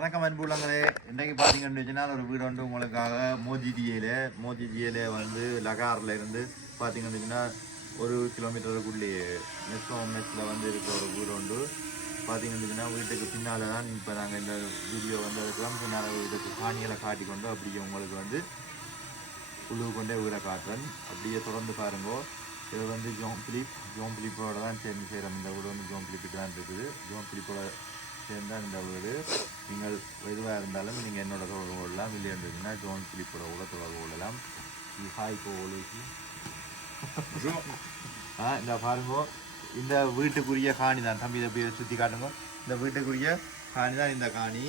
வணக்கம் அன்புள்ளங்களே. இன்றைக்கு பார்த்தீங்கன்னா ஒரு வீடு வந்து உங்களுக்காக மோஜிஜியில வந்து லகாரில் இருந்து பார்த்தீங்கன்னா 1 கிலோமீட்டருக்குள்ளேயே மெஸ்ஸில் வந்து இருக்கிற ஒரு வீடு உண்டு. பார்த்தீங்கன்னா வீட்டுக்கு பின்னால் தான் இப்போ நாங்கள் இந்த வீடியோ வந்து எடுக்கிறோம். பின்னால் வீட்டுக்கு காணிகளை காட்டி கொண்டு அப்படியே உங்களுக்கு வந்து உள்ளுக்கு கொண்டே வீடை காட்டுறேன். அப்படியே தொடர்ந்து பாருங்கோ. இது வந்து ஜோன் பிலிப்போட தான் சேர்ந்து செய்கிறோம். இந்த வீடு வந்து ஜோன் பிலிப்பிட்டு தான் இருக்குது. ஜோன் பிலிப்போட சேர்ந்தால் இந்த வீடு நீங்கள் எதுவாக இருந்தாலும் நீங்கள் என்னோட தொடர்பு கொள்ளலாம். இல்லை இருந்ததுன்னா ஜோன் பிலிப்போட கூட தொடர்பு கொள்ளலாம். ஹாய் கோலுக்கு இந்த பாருங்கோ, இந்த வீட்டுக்குரிய காணி தான். தம்பி இதை போய் சுற்றி காட்டுங்க. இந்த வீட்டுக்குரிய காணி தான் இந்த காணி.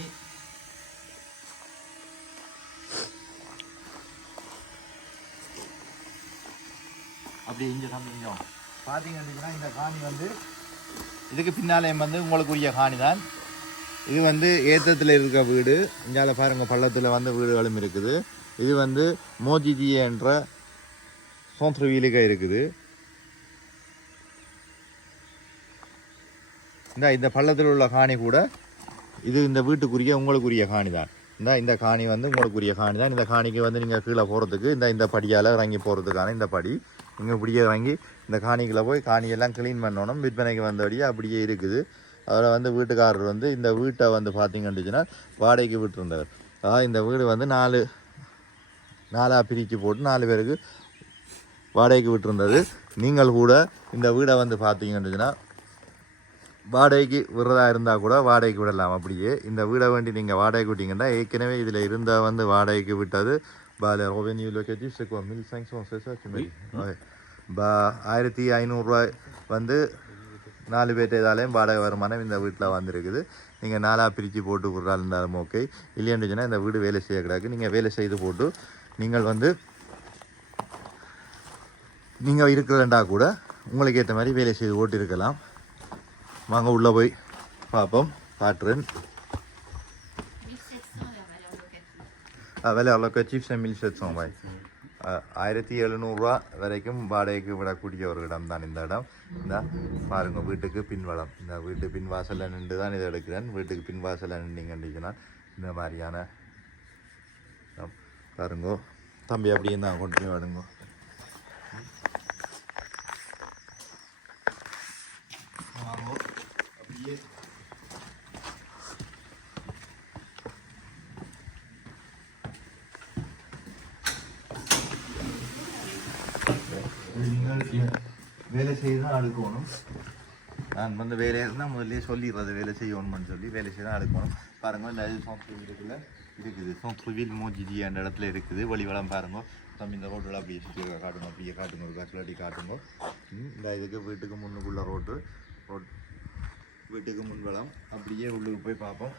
அப்படி இங்கே தம்பிங்க பார்த்தீங்கன்னா இந்த காணி வந்து இதுக்கு பின்னாலே வந்து உங்களுக்குரிய காணி தான். இது வந்து ஏத்தத்தில் இருக்கிற வீடு. இங்கால பாருங்க, பள்ளத்தில் வந்து வீடுகளும் இருக்குது. இது வந்து மோஜிஜி என்ற சோத்ரவீலுக்கு இருக்குது. இந்த பள்ளத்தில் உள்ள காணி கூட இது இந்த வீட்டுக்குரிய உங்களுக்குரிய காணி தான். இந்த காணி வந்து உங்களுக்குரிய காணி தான். இந்த காணிக்கு வந்து நீங்கள் கீழே போகிறதுக்கு இந்த படியால் இறங்கி போகிறதுக்கான இந்த படி நீங்கள் இப்படியே இறங்கி இந்த காணிக்குள்ளே போய் காணியெல்லாம் க்ளீன் பண்ணணும். விற்பனைக்கு வந்தபடியே அப்படியே இருக்குது. அதில் வந்து வீட்டுக்காரர் வந்து இந்த வீட்டை வந்து பார்த்தீங்கன்னா வாடகைக்கு விட்டுருந்தவர். இந்த வீடு வந்து நாலாக பிரித்து போட்டு 4 பேருக்கு வாடகைக்கு விட்டுருந்தது. நீங்கள் கூட இந்த வீடை வந்து பார்த்தீங்கன்னா வாடகைக்கு விடுறதா இருந்தால் கூட வாடகைக்கு விடலாம். அப்படியே இந்த வீடை வேண்டி நீங்கள் வாடகைக்கு விட்டீங்கன்னா ஏற்கனவே இதில் இருந்தால் வந்து வாடகைக்கு விட்டது ரெவென்யூ லொக்கேட்டிவ் 1500 வந்து 4 பேர்ட்ட ஏதாலையும் வாடகை வருமானம் இந்த வீட்டில் வந்துருக்குது. நீங்கள் 4ஆக பிரித்து போட்டு விட்றா இருந்தாலும் ஓகே. இல்லைன்னு சொன்னால் இந்த வீடு வேலை செய்ய கிடக்கு. நீங்கள் வேலை செய்து போட்டு நீங்கள் இருக்கிறண்டா கூட உங்களுக்கு ஏற்ற மாதிரி வேலை செய்து போட்டு இருக்கலாம். வாங்க உள்ளே போய் பார்ப்போம், காட்டுறேன். விலை லொக்கேட்டிவ் 1700 பாய். 1700 வரைக்கும் வாடகைக்கு விடக்கூடிய ஒரு இடம் தான் இந்த இடம். இந்த பாருங்கள், வீட்டுக்கு பின்வளம். இந்த வீட்டு பின் வாசலில் நின்று தான் இதை எடுக்கிறேன். வீட்டுக்கு பின் வாசலில் நின்றீங்கன்னா இந்த மாதிரியான பாருங்கோ. தம்பி அப்படியே தான் கொண்டு போய் விடுங்க. அப்படியே வேலை செய்து தான் அடுக்கணும். நான் வந்து வேலையாக இருந்தால் முதல்ல சொல்லிடுறது வேலை செய்யணும்னு சொல்லி வேலை செய்து தான் அடுக்கணும். பாருங்கள், இந்த சோத்ரவீலுக்குள்ளே இருக்குது. சோத்ரவீல் மோஜிஜி அந்த இடத்துல இருக்குது. வழிவளம் பாருங்கள். தம்பி இந்த ரோட்டில் அப்படியே சுற்றி காட்டுங்க. அப்படியே காட்டுங்க, ஒரு கட்டிலாட்டி காட்டுங்க. இந்த இதுக்கு வீட்டுக்கு முன்னுக்குள்ள ரோடு வீட்டுக்கு முன்வளம். அப்படியே உள்ளுக்கு போய் பார்ப்போம்.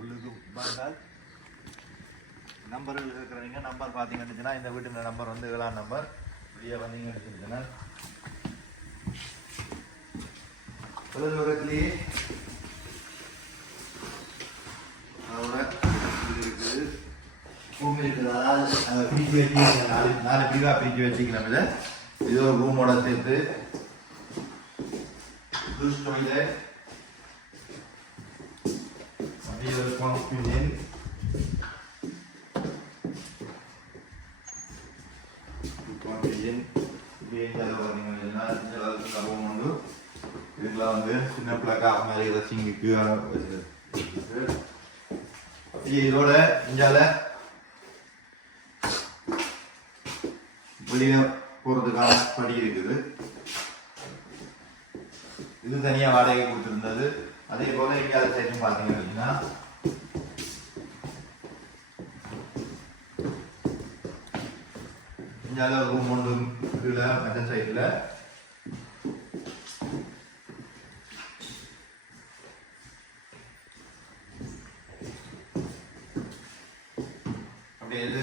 உள்ளுக்கு பார்த்தால் நம்பர்கள் இருக்கிறவங்க நம்பர் பார்த்தீங்கன்னா இந்த வீட்டு நம்பர் வந்து 7ஆம் நம்பர். இப்படியே வந்தீங்கன்னு எடுத்துக்கிட்டேன்னா தூரத்திலேயே அதோட இது இருக்குது, ரூம் இருக்குது. அதாவது பிரித்து வச்சு 4 பிரிவாக பிரித்து வச்சுக்கலாம். இது ஒரு ரூமோட சேர்த்து டாய்லெட், அப்படியே ஒரு கிச்சன், இதில் வந்து சின்ன பிள்ளைக்காக மாதிரி ரசிங்குக்கு இதோட இஞ்சால வெளியே போகிறதுக்கான படி இருக்குது. இது தனியாக வாடகை கொடுத்துருந்தது. அதே போல் எங்கேயாவது சைடும் பார்த்தீங்க அப்படின்னா இஞ்சால ரூம் ஒன்று கீழே மற்ற சைடில் இது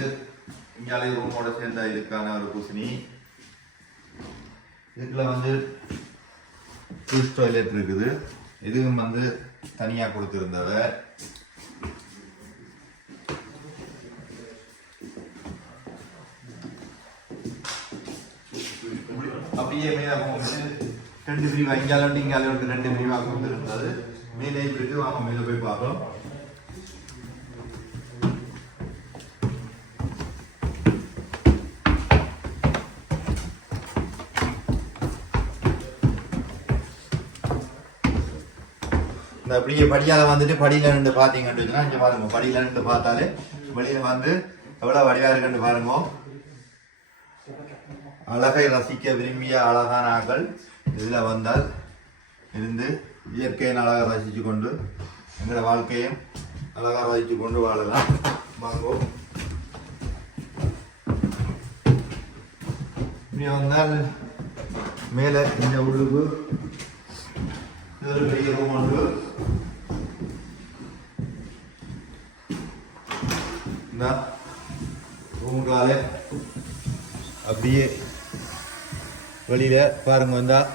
இங்காலே ரூமோட சேர்ந்த இதுக்கான ஒரு குசினி. இதுக்குள்ள வந்து டாய்லெட் இருக்குது. இதுவும் வந்து தனியா கொடுத்திருந்தத. அப்படியே மேலே போகும்போது 2 பிரிவா இங்கால 2 பிரிவாக கொடுத்திருந்தது. மேலே இருக்கு. வாங்க மேலே போய் பார்ப்போம். இந்த அப்படியே படியால் வந்துட்டு படியில் நின்று பார்த்தீங்கன்னு சொன்னால் இங்கே பாருங்க படியில் நின்று பார்த்தாலே வெளியில் வந்து எவ்வளோ வடிவாக இருக்குன்னு பாருங்க. அழகை ரசிக்க விரும்பிய அழகான ஆக்கள் இதில் வந்தால் இருந்து இயற்கையின் அழகை ரசித்து கொண்டு எங்களோட வாழ்க்கையும் அழகாக ரசித்து கொண்டு வாழலாம். வாங்கோ இப்படி வந்தால் மேலே இந்த உள்ளுக்கு இது ஒரு பெரிய ரூம் உண்டு. இந்த ரூமுக்காலே அப்படியே வெளியில் பாருங்க வந்தால்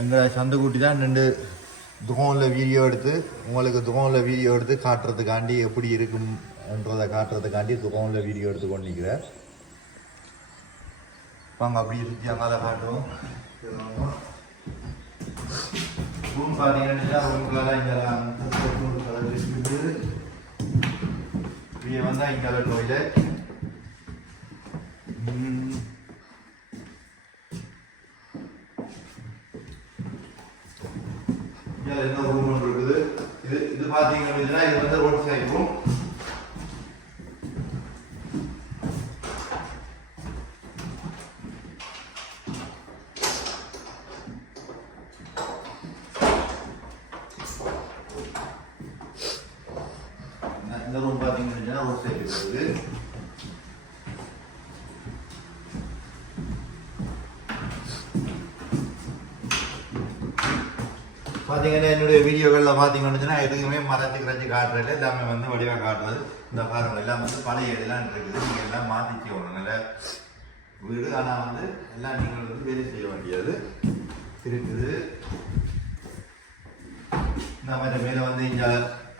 எங்கள் சந்தைக்குட்டி தான் ரெண்டு துகோனில் வீடியோ எடுத்து உங்களுக்கு துகோனில் வீடியோ எடுத்து காட்டுறதுக்காண்டி எப்படி இருக்குன்றதை காட்டுறதுக்காண்டி துகோனில் வீடியோ எடுத்து கொண்டு நிற்கிறேன். வாங்க அப்படியே சுற்றி அங்கால காட்டுவோம். ரூம் பார்த்தீங்கன்னா ரூமுக்கால இங்கே இருக்குது. இப்படியே வந்தால் இங்கே டொய்லெட் என்ன ரூம் ஒன்று இருக்குது. இது பார்த்தீங்க அப்படின்னா இது வந்து ரோட் சைட் ரூம். இந்த ரூம் பார்த்தீங்கன்னா ரோட் சைட் இருக்குது. பார்த்தீங்கன்னா என்னுடைய வீடியோக்களில் பார்த்தீங்கன்னா எதுவுமே மறைச்சு கிடச்சி காட்டுறது எல்லாமே வந்து வடிவாக காட்டுறது. இந்த பாருங்கள் எல்லாம் வந்து பழைய இதெல்லாம் இருக்குது. நீங்கள் எல்லாம் மாற்றிக்க ஒரு நல்ல வீடு. ஆனால் வந்து எல்லாம் நீங்கள் வந்து வேலை செய்ய வேண்டியது இருக்குது. இந்த மாதிரி மேலே வந்து இங்கே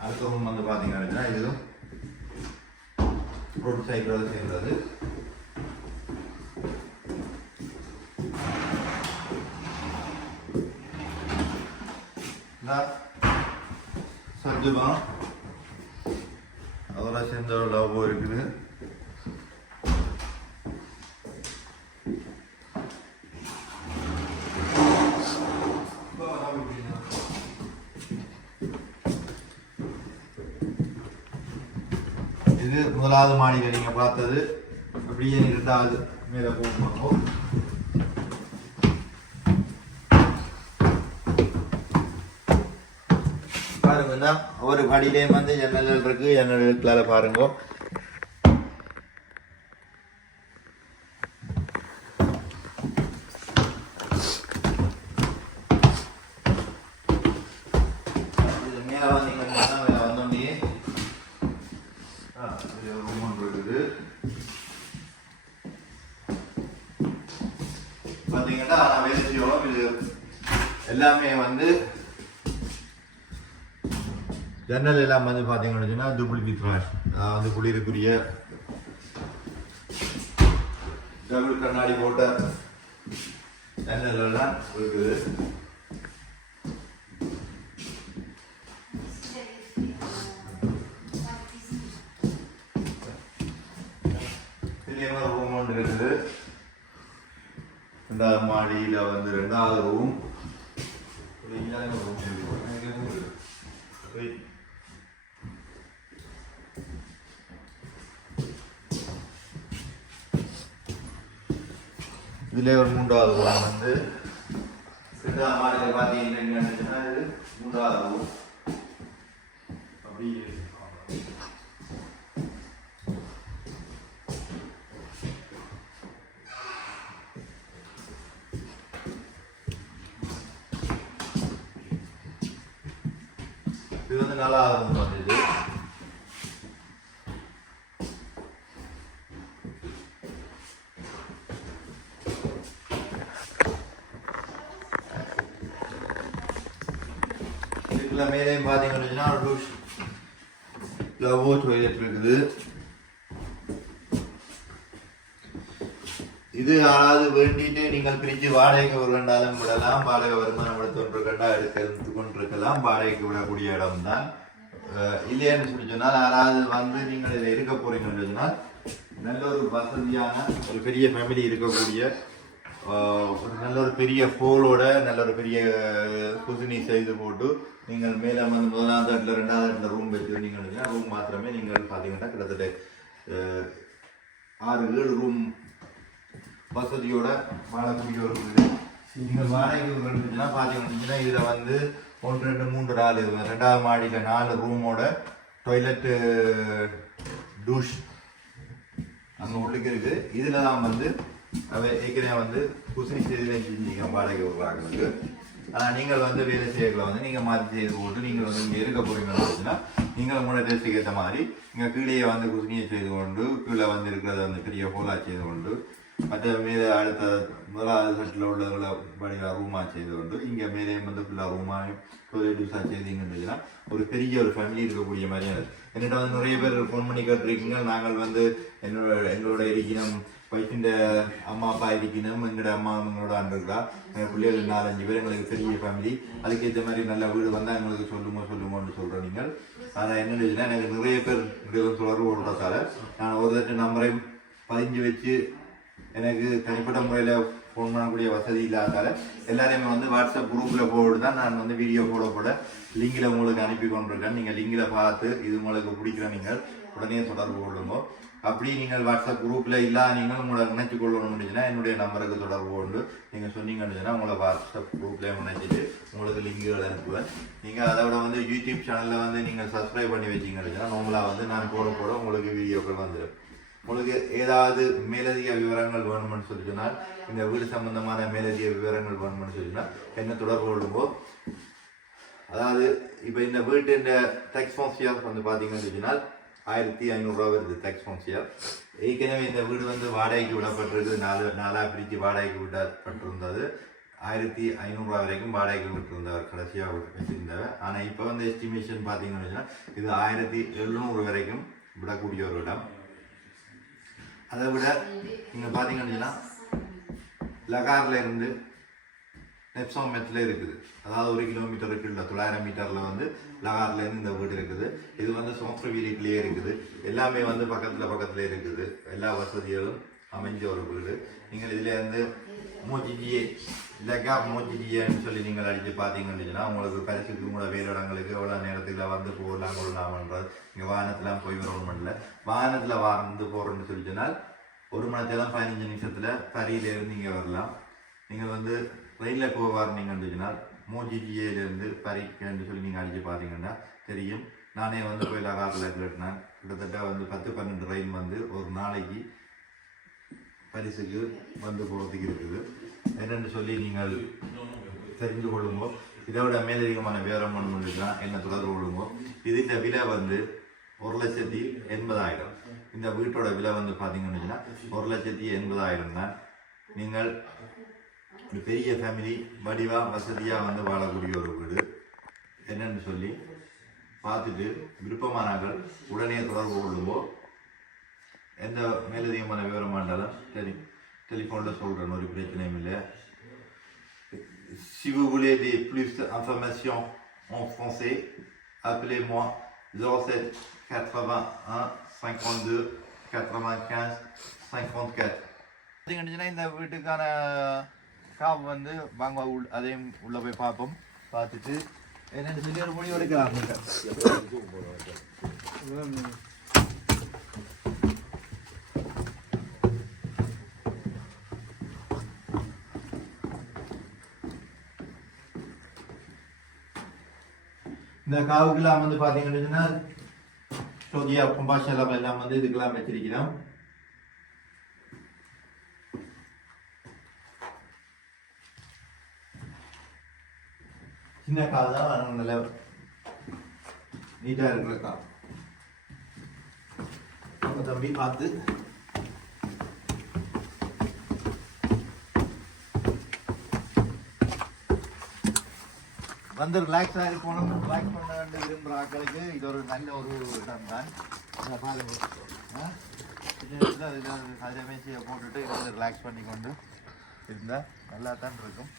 அடுத்த ரூம் வந்து பார்த்தீங்கன்னா இதுவும் ரோட் சைக்கிள் செய்கிறது. சர்ஜுதான் அதோட சேர்ந்த ஒரு லவ் இருக்குது. இது முதலாவது மாடியில் நீங்க பார்த்தது. அப்படியே இரண்டாவது மேலே போகும். பாருங்க ஒரு படியிலே வந்து ஜன்னல்கள் இருக்கு. ஜன்னல்களால பாருங்க மேல வந்தீங்கன்னா மேல வந்தோடனே ரூம் ஒன்று இருக்குது. பார்த்தீங்கன்னா வேலை செய்யணும். இது எல்லாமே வந்து ஜன்னல் எல்லாம் வந்து பார்த்தீங்கன்னா டூப்ளிகேட் ஃபிளாஷ் வந்து குளிருக்குரிய டபுள் கண்ணாடி போட்ட ஜன்னல் எல்லாம் இருக்குது. இதுலேயே ரூம் ஒன்று இருக்குது. ரெண்டாவது மாடியில் வந்து ரெண்டாவது ரூம். இதுல ஒரு மூன்றாவது ரூம் வந்து ரெண்டாவது மாடியில் பார்த்தீங்கன்னா இது மூன்றாவது ரூம். அப்படி இது வந்து நல்லா ரூம் வந்தது. மேலேயும் பார்த்தீங்கன்னா லவோ டாய்லெட் இருக்குது. இது யாராவது வேண்டிட்டு நீங்கள் பிரித்து வாடகைக்கு ஒரு ரெண்டாலும் விடலாம். வாடகை வருமானம் எடுத்து கொண்டிருக்கலாம். வாடகைக்கு விடக்கூடிய இடம் தான். இல்லைன்னு சொல்லி சொன்னால் யாராவது வந்து நீங்கள் இதில் இருக்க போறீங்கன்னு சொன்னால் நல்ல ஒரு வசதியான ஒரு பெரிய ஃபேமிலி இருக்கக்கூடிய ஒரு நல்ல ஒரு பெரிய ஹோலோட நல்ல ஒரு பெரிய குசினி செய்து போட்டு நீங்கள் மேலே வந்து முதலாவது இடத்துல ரெண்டாவது இடத்துல ரூம் வச்சு நீங்கள் ரூம் மாத்திரமே நீங்கள் பார்த்தீங்கன்னா கிட்டத்தட்ட 6-7 ரூம் வசதியோட வாழக்கூடிய ஒரு வீடு. நீங்கள் வாடகை இருந்துச்சுன்னா பார்த்தீங்கன்னா இதில் வந்து 1 2 3 4 2வது மாடியில் 4 ரூமோட டாய்லெட்டு டூஷ் அங்கே உள்ளுக்கு இருக்குது. இதில் தான் வந்து ஏற்கனவே வந்து குசினி செய்து செஞ்சுருக்கீங்க வாடகை விடுறாங்களுக்கு. ஆனால் நீங்கள் வந்து வேலை செய்யல வந்து நீங்கள் மாற்றி செய்து போட்டு நீங்கள் வந்து இங்கே இருக்க போறீங்கன்னா நீங்கள் உங்களோட டேஸ்ட்டுக்கு ஏற்ற மாதிரி இங்கே கீழே வந்து குசினியை செய்து கொண்டு கீழே வந்து இருக்கிறத வந்து பெரிய ஹோலாக செய்து கொண்டு மற்ற மேலே அடுத்த முதலாவது செட்டில் உள்ளவங்களை வடிவாக ரூமாக செய்து கொண்டு இங்கே மேலே வந்து ஃபுல்லாக ரூமாக டூஸாக செய்தீங்கன்னா ஒரு பெரிய ஒரு ஃபேமிலி இருக்கக்கூடிய மாதிரியான என்கிட்ட வந்து நிறைய பேர் ஃபோன் பண்ணி கேட்டுருக்கீங்க. நாங்கள் வந்து எங்களோட இருக்கணும் வைஃபின் அம்மா அப்பா இருக்கணும், எங்களோட அம்மா எங்களோட அன்றிருக்கா, எங்கள் பிள்ளைகள் 4-5 பேர் எங்களுக்கு பெரிய ஃபேமிலி, அதுக்கேற்ற மாதிரி நல்ல வீடு வந்தால் எங்களுக்கு சொல்லுங்கன்னு சொல்கிறோம் நீங்கள். ஆனால் என்னென்னா எனக்கு நிறைய பேர் தொடர்பு கொள்றதால நான் ஒரு தட்டு நம்பரை பதிஞ்சு வச்சு எனக்கு தனிப்பட்ட முறையில் ஃபோன் பண்ணக்கூடிய வசதி இல்லாதால எல்லாரையுமே வந்து வாட்ஸ்அப் குரூப்பில் போட்டு தான் நான் வந்து வீடியோ போட லிங்கில் உங்களுக்கு அனுப்பி கொண்டிருக்கேன். நீங்கள் லிங்கில் பார்த்து இது உங்களுக்கு பிடிக்கிற நீங்கள் உடனே தொடர்பு கொள்ளுங்க. அப்படி நீங்கள் வாட்ஸ்அப் குரூப்பில் இல்லாத நீங்கள் உங்களை இணைச்சி கொள்ளணும் முடிஞ்சுன்னா என்னுடைய நம்பருக்கு தொடர்பு கொண்டு நீங்கள் சொன்னீங்கன்னு உங்களை வாட்ஸ்அப் குரூப்லேயே இணைச்சிட்டு உங்களுக்கு லிங்குகள் அனுப்புவேன். நீங்கள் அதை விட வந்து யூடியூப் சேனலில் வந்து நீங்கள் சப்ஸ்கிரைப் பண்ணி வச்சிங்கன்னா நார்மலாக வந்து நான் போட உங்களுக்கு வீடியோக்கள் வந்துடும். உங்களுக்கு ஏதாவது மேலதிக விவரங்கள் வேணும்னு சொல்லிச்சுனால் இந்த வீடு சம்பந்தமான மேலதிக விவரங்கள் வேணும்னு சொல்லிச்சுன்னா என்ன தொடர்பு கொள்ளும்போ. அதாவது இப்போ இந்த வீட்டின் டேக்ஸ் ஃபோன்சியர் வந்து பார்த்தீங்கன்னு சொன்னால் 1500 ரூபா வருது டேக்ஸ் ஃபோன்சியர். ஏற்கனவே இந்த வீடு வந்து வாடகைக்கு விடப்பட்டிருக்கு, 4 பிரித்து வாடகைக்கு விடப்பட்டிருந்தது. 1500 ரூபா வரைக்கும் வாடகைக்கு விட்டுருந்தவர் கடைசியாக வச்சிருந்தவர். ஆனால் இப்போ வந்து எஸ்டிமேஷன் பார்த்தீங்கன்னு சொன்னால் இது 1700 வரைக்கும் விடக்கூடிய ஒரு இடம். அதை விட நீங்கள் பார்த்தீங்கன்னா லகாரில் இருந்து நெப்சோம் மெத்தில் இருக்குது, அதாவது 1 கிலோமீட்டருக்கு இல்லை 900 மீட்டரில் வந்து லகார்லேருந்து இந்த வீடு இருக்குது. இது வந்து சோம்ஸ்ர வீட்டுலேயே இருக்குது, எல்லாமே வந்து பக்கத்தில் இருக்குது, எல்லா வசதிகளும் அமைஞ்ச ஒரு வீடு. நீங்கள் இதுலேருந்து மோஜிஜியே லகார் மோஜிஜியேன்னு சொல்லி நீங்கள் அடித்து பார்த்தீங்கன்னா உங்களுக்கு பரிசுக்கு உங்களோட வேறு இடங்களுக்கு எவ்வளோ நேரத்தில் வந்து கொள்ளலாம்ன்றது. இங்கே வாகனத்தில் போய் வரணும்ல, வாகனத்தில் வந்து போகிறோன்னு சொல்லிச்சுனால் 1 மணி நேரம் 15 நிமிஷத்தில் பரியிலேருந்து இங்கே வரலாம். நீங்கள் வந்து ட்ரெயினில் போக வரீங்கன்னு மோஜிஜிஏலேருந்து பரிக்குன்னு சொல்லி நீங்கள் அடித்து பார்த்தீங்கன்னா தெரியும். நானே வந்து போய் லகாரில் கேட்டினேன். கிட்டத்தட்ட வந்து 10-12 ட்ரெயின் வந்து ஒரு நாளைக்கு பரிசுக்கு வந்து போகிறதுக்கு இருக்குது. என்னென்னு சொல்லி நீங்கள் தெரிந்து கொள்ளுங்கோ. இதை விட மேலதிகமான விவரம் ஒன்றுனா என்ன தொடர்பு கொள்ளுங்கோ. இதுன்ற விலை வந்து 1,80,000. இந்த வீட்டோட விலை வந்து பார்த்தீங்கன்னா 1,80,000 தான். நீங்கள் ஒரு பெரிய ஃபேமிலி வடிவாக வசதியாக வந்து வாழக்கூடிய ஒரு வீடு என்னன்னு சொல்லி பார்த்துட்டு விருப்பமானார்கள் உடனே தொடர்பு கொள்ளுவோம். எந்த மேலதிகமான விவரமாக இருந்தாலும் சரி டெலிஃபோனில் சொல்கிறேன், ஒரு பிரச்சனையும் இல்லை. Si vous voulez des plus d'informations en français, appelez-moi 07 81 52 95 54. இந்த வீட்டுக்கான காப் வந்து வாங்க அதையும் உள்ளே போய் பார்ப்போம். பார்த்துட்டு என்னென்னு சொல்லி ஒரு முடிவு எடுக்கலாம். இந்த காவுக்கெல்லாம் வந்து பார்த்தீங்கன்னா சோதியா கும்பாஷலம் எல்லாம் வந்து இதுக்கெல்லாம் வச்சிருக்கிறோம். சின்ன காவு தான் நல்ல நீட்டாக இருக்கிற காவு. தம்பி பார்த்து வந்து ரிலாக்ஸ் ஆகி போகணும், ரிலாக்ஸ் பண்ண வேண்டிய விரும்புகிற ஆட்களுக்கு இது ஒரு நல்ல ஒரு இடம் தான். பாருங்க அதே மேட்சியை போட்டுட்டு இது வந்து ரிலாக்ஸ் பண்ணி கொண்டு இருந்தால் நல்லா தான் இருக்கும்.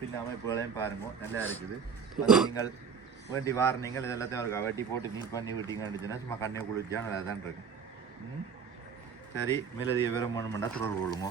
பின்ன அமைப்புகளையும் பாருங்க நல்லா இருக்குது. நீங்கள் வேண்டி வாரணிங்கள் இது எல்லாத்தையும் ஒரு வெட்டி போட்டு நீட் பண்ணி விட்டீங்கன்னு சும்மா கண்ணை குளிச்சா நல்லா தான் இருக்கும். சரி மேலதிக விவரம் வேணுமெண்டா தொடர்பு கொள்ளுங்க